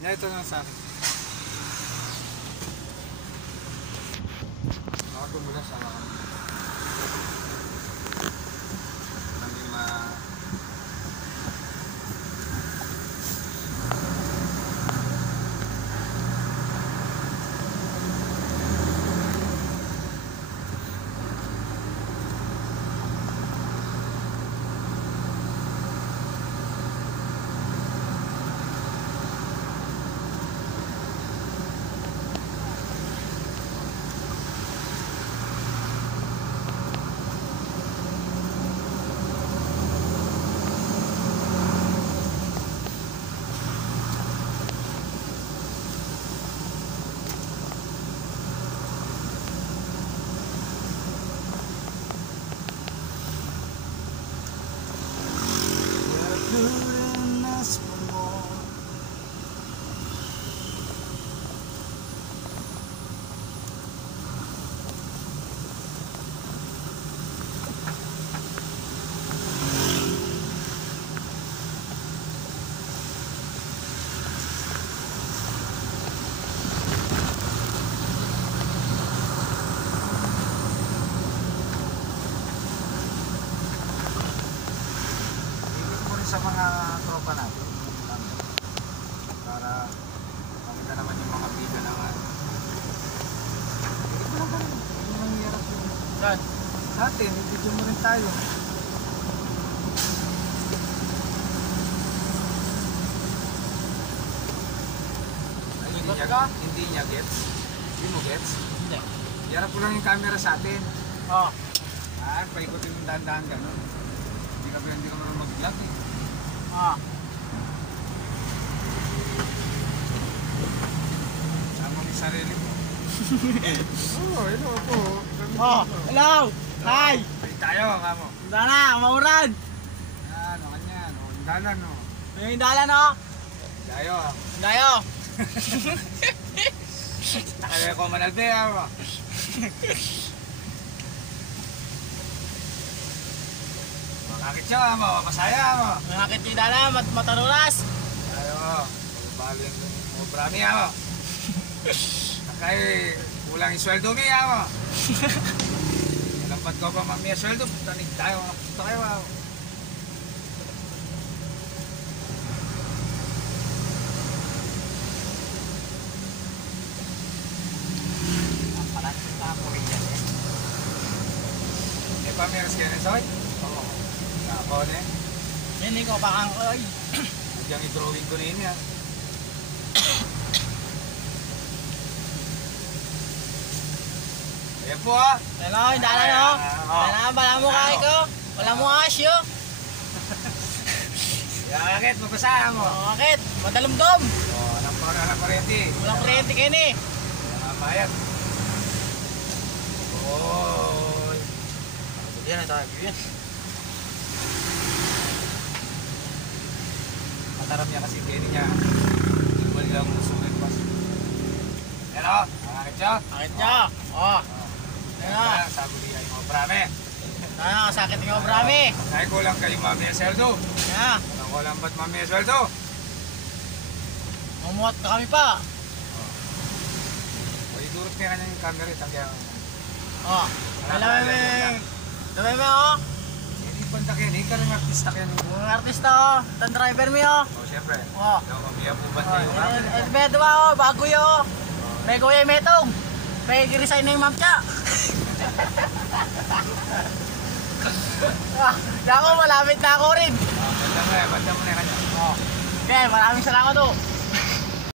Yeah, ito lang sa akin. Ako mula sa akin. Hindi ma... Couldn't ask for more. Sa mga tropa natin para makita naman yung mga video ng sa atin, video mo rin tayo. Ay, hindi niya gets? Hindi mo gets? Hindi. Iharap ko lang yung camera sa atin. Oo. Paikutin yung dahan-dahan gano'n. Hindi ka marunong mag-vlog eh. Sama mo yung sarili mo. Oo, hello po. Hello! Hi! Ay tayo, kamo. Dala, mauran! Yan, o kanyan. O, hindalan o. May hindalan o! Tayo. Dayo! Nakaya ko manalbe ako. Makakit siya mo, masaya mo. Nakakit yung dala, matarulas! Tayo, bali yung brami ako. Nakay, kulang yung sweldo mi ako. Lampat ko pa mami yung sweldo, tanig tayo, punta kayo ako. Parang ako rin yan eh. May pamiras kayo na soy? Oo. Ako na eh. Hindi ko pa kang koy. Diyan i-drawing ko na yun yan. Ayan po ah. Hello, hindalan o! Wala mo kayo ko! Wala mo asyo! Yakit, mabasahan mo. Bakit? Madalumdom! Oo, ng parenti. Walang kuryente kayo ni! Mayat. Oy. Yan, ito yan. Matarap niya kasi kini niya. Hindi mo lang sulit pas. Yan o, nakakit siya. Bakit niya? Oo. Yan, sabi niya yung mga brame. Sakit yung obrami! Kaya ko lang kayo mami ang sweldo. Yan. Ko lang ba't mami ang sweldo? Mumuhat na kami pa! O, idurot niya kanya yung camera. Tangyang. Oo. Dami mo o! Hindi panta kayo. Hindi ka rin artista kayo. Mga artista o! Tan driver mo o! O, siyempre. Oo. Ikaw mamiya po ba't kayo camera? Bedo ba o? Bago yo o! May kuya metong! May resign na yung ma'am siya! Ako, malapit na ako rin! Banda mo na kanya. Okay, maraming salamat o!